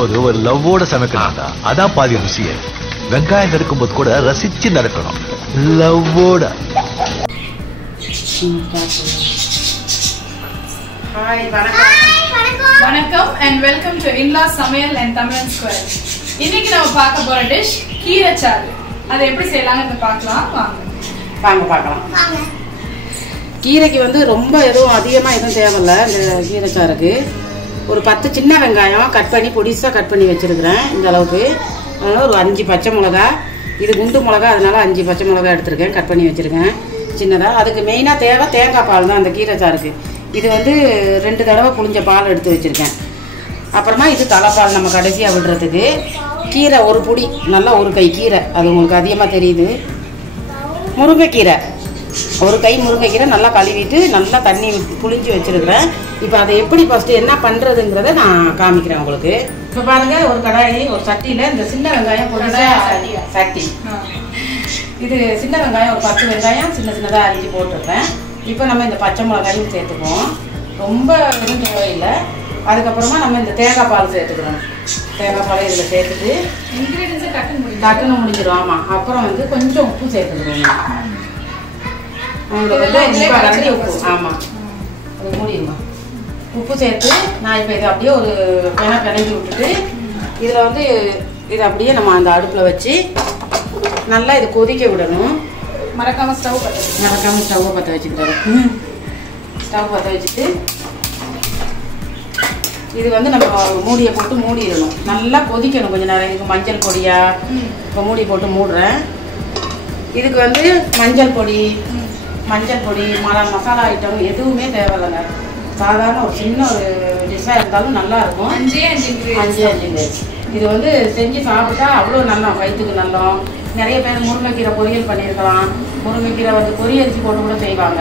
போது ஒரு லவ்வோட சமைக்கலாம்டா. அதான் பாதி ருசியே. வெங்காயம் நறுக்கும் போது கூட ரசிச்சு நறுக்கணும், லவ்வோட. ஹாய், வணக்கம் அண்ட் வெல்கம் டு இன்லா சமையல் அண்ட் தமிழன் ஸ்கொயர். இன்னைக்கு நம்ம பார்க்க போற டிஷ் கீரைச்சாறு. அதை எப்படி செய்யலாம்னு பார்க்கலாம். வாங்க பார்க்கலாம். கீரைக்கு வந்து ரொம்ப எதுவும் அதிகமாக எதுவும் தேவையில்லை. இந்த கீரைச்சாருக்கு ஒரு 10 சின்ன வெங்காயம் கட் பண்ணி பொடிசாக கட் பண்ணி வச்சுருக்கிறேன். இந்த அளவுக்கு. அதனால் ஒரு 5 பச்சை மிளகா. இது குண்டு மிளகா, அதனால 5 பச்சை மிளகா எடுத்துருக்கேன், கட் பண்ணி வச்சுருக்கேன் சின்னதாக. அதுக்கு மெயினாக தேவை தேங்காய் பால் தான் அந்த கீரைச்சாருக்கு. இது வந்து 2 தடவை புளிஞ்ச பால் எடுத்து வச்சுருக்கேன். அப்புறமா இது தலைப்பால் நம்ம கடைசியாக விடுறதுக்கு. கீரை ஒரு பொடி, நல்லா ஒரு கை கீரை, அது உங்களுக்கு அதிகமாக தெரியுது. முருங்கைக்கீரை ஒரு கை முருங்கைக்கீரை நல்லா கழுவிட்டு நல்லா தண்ணி புளிஞ்சு வச்சுருக்கிறேன். இப்போ அதை எப்படி ஃபஸ்ட்டு என்ன பண்ணுறதுங்கிறத நான் காமிக்கிறேன் உங்களுக்கு. இப்போ பாருங்கள், ஒரு கடாயி, ஒரு சட்டியில் இந்த சின்ன வெங்காயம் சட்டி, இது சின்ன வெங்காயம் ஒரு 10 வெங்காயம் சின்ன சின்னதாக அரிஞ்சு போட்டிருப்பேன். இப்போ நம்ம இந்த பச்சை மிளகாயும் சேர்த்துக்குவோம். ரொம்ப எதுவும் தேவையில்லை. அதுக்கப்புறமா நம்ம இந்த தேங்காய் பால் சேர்த்துக்கிறோம். தேங்காய் பால் இதில் சேர்த்துட்டு டக்குன்னு முடிஞ்சிடும். ஆமாம். அப்புறம் வந்து கொஞ்சம் உப்பு சேர்த்துக்கிறோம். உப்பு, ஆமாம், அது மூடிடுமா. உப்பு சேர்த்து நான் இப்போ இதை அப்படியே ஒரு பிணைஞ்சி விட்டுட்டு இதில் வந்து இதை அப்படியே நம்ம அந்த அடுப்பில் வச்சு நல்லா இதை கொதிக்க விடணும். மறக்காம ஸ்டவ் பற்ற வச்சுக்கிட்டோம். ஸ்டவ் பற்ற வச்சுட்டு இது வந்து நம்ம மூடியை போட்டு மூடிடணும். நல்லா கொதிக்கணும் கொஞ்சம் நேரம். இதுக்கு மஞ்சள் பொடியா இப்போ மூடி போட்டு மூடுறேன். இதுக்கு வந்து மஞ்சள் பொடி மசாலா ஐட்டம் எதுவுமே தேவையில்லைங்க. சாதாரண ஒரு சின்ன ஒரு டிஷ்ஷாக இருந்தாலும் நல்லா இருக்கும். 5 இது வந்து செஞ்சு சாப்பிட்டா அவ்வளோ நல்லா, வயிற்றுக்கு நல்லா. நிறைய பேர் முருங்கைக்கீரை பொரியல் பண்ணியிருக்கலாம். முருங்கைக்கீரை வந்து பொரியரிசி போட்டு கூட செய்வாங்க.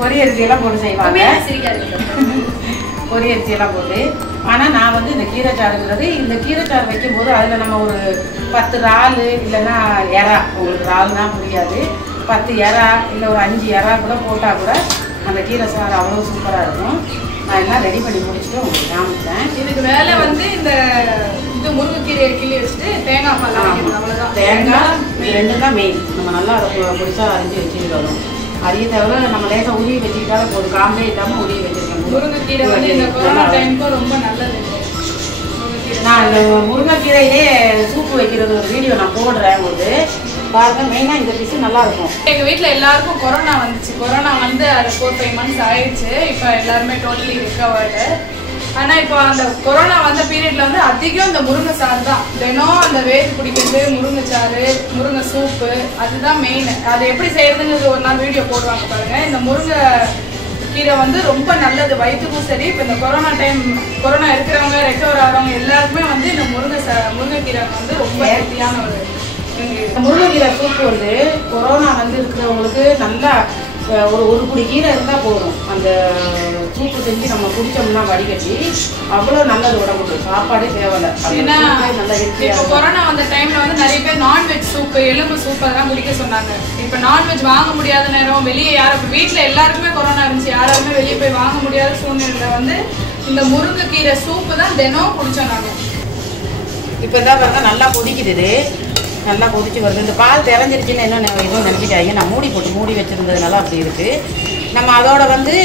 பொரியரிசியெல்லாம் போட்டு செய்வாங்க, பொரியரிசியெல்லாம் போட்டு. ஆனால் நான் வந்து இந்த கீரைச்சாறுங்கிறது, இந்த கீரைச்சாறு வைக்கும்போது அதில் நம்ம ஒரு 10 இறால் இல்லைன்னா எறா, உங்களுக்கு இறால்னா புரியாது, 10 எறா இல்லை ஒரு 5 எறா கூட போட்டால் கூட அந்த கீரைச்சாறு அவ்வளோ சூப்பராக இருக்கும். நான் எல்லாம் ரெடி பண்ணி முடிச்சுட்டு உங்களுக்கு காமிச்சேன். இதுக்கு வேலை வந்து இந்த இது முருங்கைக்கீரையை கிள்ளி வச்சுட்டு தேங்காய் பால், அவ்வளோதான். தேங்காய் 2 தான் மெயின். நம்ம நல்லா அதை பொடிசாக அரிஞ்சு வச்சுருக்கணும். அதே தவிர நம்ம லேசாக உருவி வச்சுக்கிட்டாலும் ஒரு காம்பே இல்லாமல் உருவி வச்சுருக்கேன். முருங்கைக்கீரை வந்து இந்த கொரோனா டைமுக்கு ரொம்ப நல்லது. நான் இந்த முருங்கைக்கீரையிலே சூப்பு வைக்கிறது ஒரு வீடியோ நான் போடுறேன் உங்களுக்கு பாருங்க. மெயினாக இந்த டிஷ்ஷு நல்லா இருக்கும். எங்கள் வீட்டில் எல்லாருக்கும் கொரோனா வந்துச்சு. கொரோனா வந்து அது 4-5 months ஆயிடுச்சு. இப்போ எல்லாருமே டோட்டலி ரிகவர்டு. ஆனால் இப்போ அந்த கொரோனா வந்த பீரியட்ல வந்து அதிகம் இந்த முருங்கை சாறு தான். தினம் அந்த வேர் பிடிக்கிறது, முருங்கைச்சாறு, முருங்கை சூப்பு, அதுதான் மெயின். அதை எப்படி செய்யறதுங்கிறது ஒரு நாள் வீடியோ போடுவாங்க பாருங்க. இந்த முருங்கை கீரை வந்து ரொம்ப நல்லது வயிற்றுக்கும் சரி. இப்போ இந்த கொரோனா இருக்கிறவங்க, ரெக்கவர் ஆகிறவங்க எல்லாருக்குமே வந்து இந்த முருங்கைக்கீரை வந்து ரொம்ப ஹெல்த்தியான ஒரு முருங்கைக்கீரை சூப்பு வந்து கொரோனா வந்து இருக்கிறவங்களுக்கு நல்லா ஒரு குடி கீரை இருந்தால் போதும். அந்த சூப்பு செஞ்சு நம்ம குடிச்சோம்னா வடிகட்டி அவ்வளோ நல்லது உடம்புக்கு. சாப்பாடே தேவையில்லை. இப்போ கொரோனா வந்த டைம்ல வந்து நிறைய பேர் நான்வெஜ் சூப்பு, எலும்பு சூப்பு அதெல்லாம் குடிக்க சொன்னாங்க. இப்போ நான்வெஜ் வாங்க முடியாத நேரம், வெளியே யாரும் வீட்டில் எல்லாருக்குமே கொரோனா இருந்துச்சு, யாருமே வெளியே போய் வாங்க முடியாத சூழ்நிலையில வந்து இந்த முருங்கைக்கீரை சூப்பு தான் தினம் குடிச்சோம் நாங்கள். இப்போ தான் பாருங்க நல்லா கொதிக்குது, நல்லா கொதிச்சு வருது. இந்த பால் திறஞ்சிருச்சுன்னு என்ன எதுவும் நினச்சிக்காங்க. நான் மூடி வச்சுருந்ததுனால அப்படி இருக்குது. நம்ம அதோட வந்து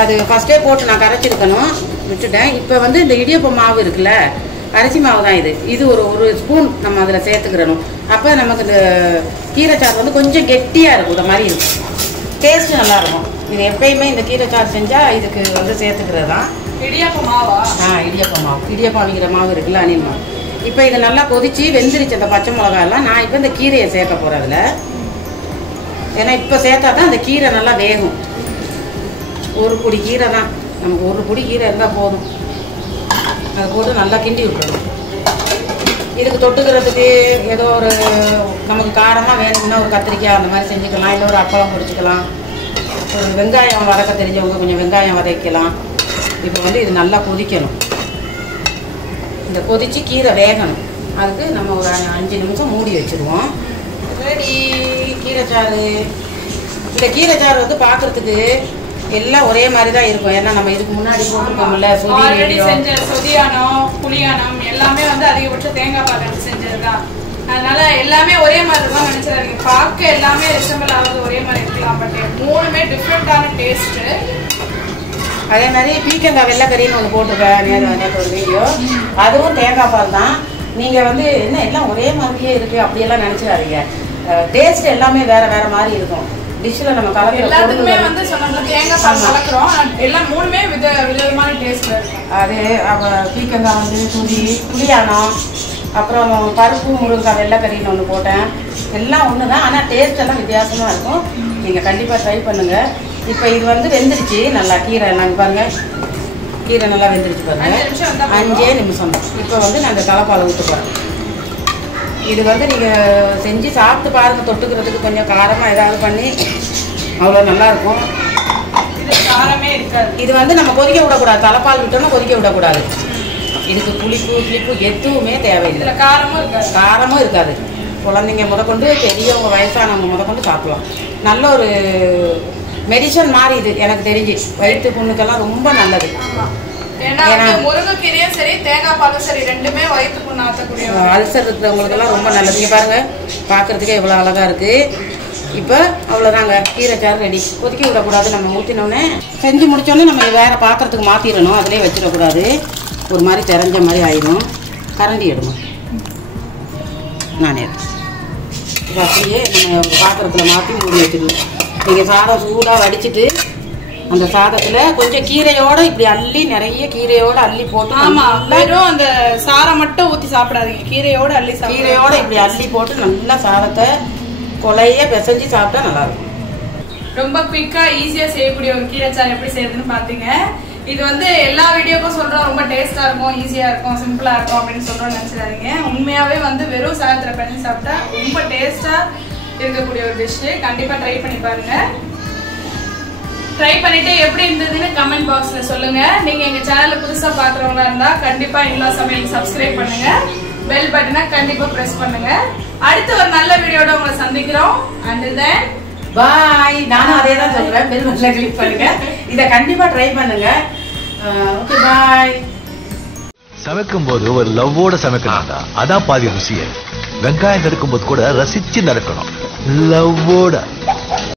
அது ஃபஸ்ட்டே போட்டு நான் கரைச்சிருக்கணும், விட்டுட்டேன். இப்போ வந்து இந்த இடியப்ப மாவு இருக்குல்ல, அரிசி மாவு தான் இது ஒரு ஸ்பூன் நம்ம அதில் சேர்த்துக்கிறணும். அப்போ நமக்கு இந்த கீரைச்சாறு வந்து கொஞ்சம் கெட்டியாக இருக்கும். இந்த மாதிரி இருக்கும், டேஸ்ட்டு நல்லாயிருக்கும். இது எப்பயுமே இந்த கீரைச்சாறு செஞ்சால் இதுக்கு வந்து சேர்த்துக்கிறது தான். இடியப்ப மாவா? இடியப்ப மாவு, இடியப்பம் அவிக்கிற மாவு இருக்குல்ல, அணில் மாவு. இப்போ இதை நல்லா கொதிச்சு வெந்துருச்சு அந்த பச்சை மிளகாயெல்லாம். நான் இப்போ இந்த கீரையை சேர்க்க போகிறேன் அதில். ஏன்னா இப்போ சேர்த்தா தான் அந்த கீரை நல்லா வேகும். ஒரு பொடி கீரை தான், நமக்கு ஒரு பொடி கீரை இருந்தால் போதும். அதை போட்டு நல்லா கிண்டி விட்டுருணும். இதுக்கு தொட்டுக்கிறதுக்கு ஏதோ ஒரு நமக்கு காரமாக வேணும்னா ஒரு கத்திரிக்காய் அந்த மாதிரி செஞ்சுக்கலாம், இல்லை ஒரு அப்பளம் பொரிச்சிக்கலாம். ஒரு வெங்காயம் வதக்க தெரிஞ்சவங்க கொஞ்சம் வெங்காயம் வதக்கலாம். இப்போ வந்து இது நல்லா கொதிக்கணும். இந்த கொதிச்சு கீரை வேகணும். அதுக்கு நம்ம ஒரு 5 நிமிஷம் மூடி வச்சுருவோம். ரெடி கீரைச்சாறு. இந்த கீரைச்சாறு வந்து பார்க்குறதுக்கு எல்லாம் ஒரே மாதிரி தான் இருக்கும். ஏன்னா நம்ம இதுக்கு முன்னாடி போட்டுருக்கோம்ல ஆல்ரெடி செஞ்ச சொதியானம் புளியானம் எல்லாமே வந்து அதிகபட்சம் தேங்காய் பால் செஞ்சதுதான். அதனால எல்லாமே ஒரே மாதிரி தான் நினைச்சிடாதீங்க. பார்க்க எல்லாமே ரிசம்பிள் ஆகுது ஒரே மாதிரி இருக்கலாம், பட் மூணுமே டிஃப்ரெண்டான டேஸ்ட். அதே மாதிரி பீக்கங்காய் வெள்ளைக்கறின்னு ஒன்று போட்டிருக்கேன் நேற்று ஒரு வீடியோ, அதுவும் தேங்காய் பால் தான். நீங்க வந்து என்ன எல்லாம் ஒரே மாதிரியே இருக்கு அப்படியெல்லாம் நினைச்சிடாதீங்க. டேஸ்ட் எல்லாமே வேற வேற மாதிரி இருக்கும். டிஷ்ல நம்ம கலந்து எல்லாத்துக்குமே வந்து சொன்ன தேங்காய் பால் கலக்குறோம், எல்லாம் மூணுமே விதவிதமான டேஸ்ட்ல இருக்கும். அது பீக்கங்காய் வந்து புளியானம், அப்புறம் பருப்பு முருங்காய் வெள்ளைக்கறின்னு ஒன்று போட்டேன். எல்லாம் ஒன்று தான், ஆனால் டேஸ்ட் எல்லாம் வித்தியாசமாக இருக்கும். நீங்கள் கண்டிப்பாக ட்ரை பண்ணுங்கள். இப்போ இது வந்து வெந்துருச்சு நல்லா. கீரை நாங்கள் பாருங்கள், கீரை நல்லா வெந்துருச்சு பாருங்கள். 5 நிமிஷம். இப்போ வந்து நாங்கள் தலைப்பால் ஊற்ற போகிறோம். இது வந்து நீங்கள் செஞ்சு சாப்பிட்டு பாருங்கள். தொட்டுக்கிறதுக்கு கொஞ்சம் காரமாக ஏதாவது பண்ணி அவ்வளோ நல்லாயிருக்கும். இது காரமே இருக்காது. இது வந்து நம்ம கொதிக்க விடக்கூடாது. தலைப்பால் விட்டோம்னா கொதிக்க விடக்கூடாது. இதுக்கு புளிப்பு எதுவுமே தேவையில்லை. காரமும் இருக்காது. குழந்தைங்க முதற்கொண்டு பெரியவங்க வயசானவங்க முதற்கொண்டு சாப்பிடலாம். நல்ல ஒரு மெடிசன் மாதிரி இது எனக்கு தெரிஞ்சு. வயிற்று புண்ணுக்கெல்லாம் ரொம்ப நல்லது. முருங்கைக்கீரையும் சரி தேங்காய் பாலும் சரி ரெண்டுமே வயிற்று புண்ணு ஆற்றக்கூடிய அல்சர் இருக்கிறவங்களுக்கெல்லாம் ரொம்ப நல்லது. இங்கே பாருங்க, பார்க்கறதுக்கே எவ்வளோ அழகா இருக்கு. இப்போ அவ்வளோதாங்க, கீரை சாறு ரெடி. கொதிக்க விடக்கூடாது. நம்ம ஊற்றினோடனே செஞ்சு முடிச்சோடனே நம்ம வேற பாத்திரத்துக்கு மாற்றிடணும். அதிலே வச்சிடக்கூடாது. ஒரு மாதிரி தெரிஞ்ச மாதிரி ஆயிடும். கரண்டி எடுணும். நானே இது அப்படியே நம்ம பாத்திரத்தில் மாற்றி மூடி வச்சுக்கணும். நீங்கள் சாதம் சூடாக வடிச்சிட்டு அந்த சாதத்தில் கொஞ்சம் கீரையோட இப்படி அள்ளி, நிறைய கீரையோட அள்ளி போட்டு. ஆமாம், வெறும் அந்த சாரம் மட்டும் ஊற்றி சாப்பிடாதீங்க, கீரையோட அள்ளி. கீரையோட இப்படி அள்ளி போட்டு நல்லா சாதத்தை கொலைய பிசைஞ்சு சாப்பிட்டா நல்லாயிருக்கும். ரொம்ப குயிக்காக ஈஸியாக செய்யக்கூடிய ஒரு கீரை சாறு எப்படி செய்யறதுன்னு பார்த்தீங்க. இது வந்து எல்லா வீடியோக்கும் சொல்றோம், ரொம்ப டேஸ்டா இருக்கும், ஈஸியா இருக்கும், சிம்பிளா இருக்கும் அப்படின்னு சொல்றோம் நினைச்சிடாதீங்க. உண்மையாவே வந்து வெறும் சாதத்துல பண்ணி சாப்பிட்டா ரொம்ப டேஸ்டா இருக்கக்கூடிய ஒரு டிஷ். கண்டிப்பா ட்ரை பண்ணி பாருங்க. ட்ரை பண்ணிட்டு எப்படி இருந்ததுன்னு கமெண்ட் பாக்ஸ்ல சொல்லுங்க. நீங்க எங்க சேனல்ல புதுசா பாக்குறவங்களா இருந்தா கண்டிப்பா இல்லா சமையல் சப்ஸ்கிரைப் பண்ணுங்க. பெல் பட்டனை கண்டிப்பா பிரஸ் பண்ணுங்க. அடுத்த ஒரு நல்ல வீடியோட உங்களை சந்திக்கிறோம். until then பாய். நானும் அதே தான் சொல்றேன், பெல் பட்டனை கிளிக் பண்ணுங்க. இதை கண்டிப்பா ட்ரை பண்ணுங்க. ஓகே, பாய். சமைக்கும் போது ஒரு லவ்வோட சமைக்கணும்டா, அதான் பாதி ருசியே. வெங்காயம் நறுக்கும் போது கூட ரசிச்சு நறுக்கணும், லவ்வோட.